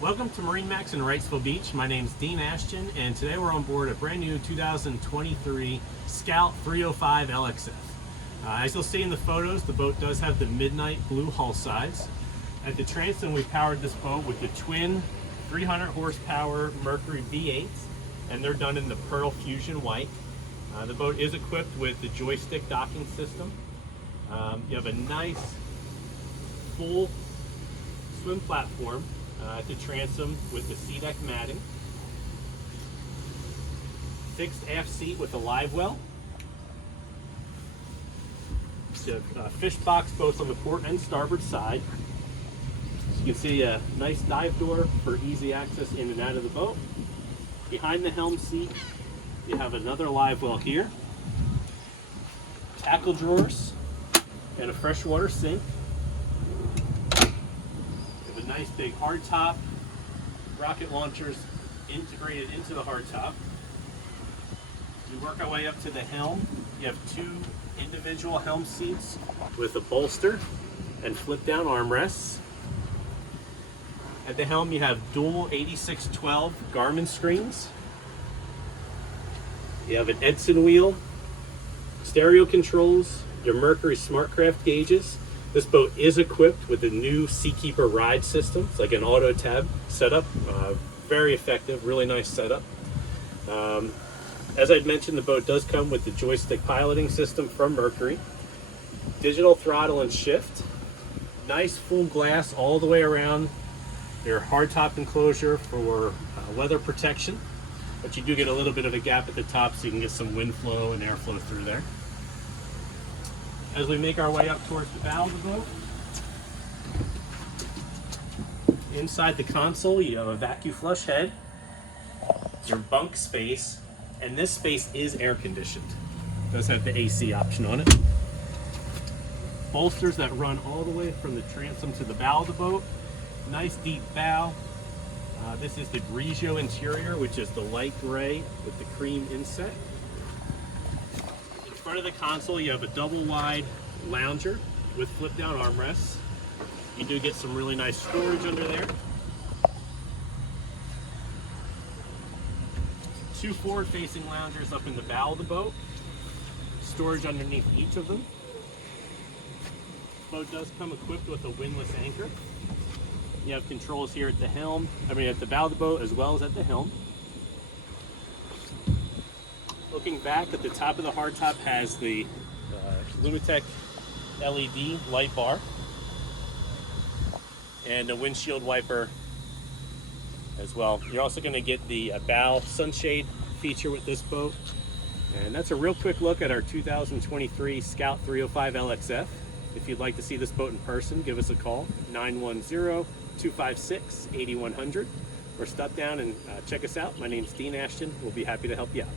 Welcome to MarineMax in Wrightsville Beach. My name's Dean Ashton, and today we're on board a brand new 2023 Scout 305 LXF. As you'll see in the photos, the boat does have the midnight blue hull sides. At the transom, we powered this boat with the twin 300 horsepower Mercury V8s, and they're done in the Pearl Fusion white. The boat is equipped with the joystick docking system. You have a nice full swim platform at the transom with the C-deck matting. Fixed aft seat with a live well. You have a fish box both on the port and starboard side. You can see a nice dive door for easy access in and out of the boat. Behind the helm seat, you have another live well here. Tackle drawers and a freshwater sink. Nice big hardtop, rocket launchers integrated into the hardtop. We work our way up to the helm. You have two individual helm seats with a bolster and flip down armrests. At the helm you have dual 8612 Garmin screens. You have an Edson wheel, stereo controls, your Mercury SmartCraft gauges. This boat is equipped with a new Seakeeper ride system. It's like an auto tab setup. Very effective, really nice setup. As I'd mentioned, the boat does come with the joystick piloting system from Mercury. Digital throttle and shift. Nice full glass all the way around your hardtop enclosure for weather protection. But you do get a little bit of a gap at the top so you can get some wind flow and airflow through there. As we make our way up towards the bow of the boat, inside the console you have a vacuum flush head, your bunk space, and this space is air conditioned. It does have the AC option on it. Bolsters that run all the way from the transom to the bow of the boat. Nice deep bow. This is the Grigio interior, which is the light gray with the cream inset. In front of the console you have a double wide lounger with flip down armrests. You do get some really nice storage under there. Two forward facing loungers up in the bow of the boat. Storage underneath each of them. The boat does come equipped with a windlass anchor. You have controls here at the helm, at the bow of the boat as well as at the helm. Looking back, at the top of the hardtop has the Lumitec LED light bar and a windshield wiper as well. You're also going to get the bow sunshade feature with this boat. And that's a real quick look at our 2023 Scout 305 LXF. If you'd like to see this boat in person, give us a call, 910-256-8100, or stop down and check us out. My name's Dean Ashton. We'll be happy to help you out.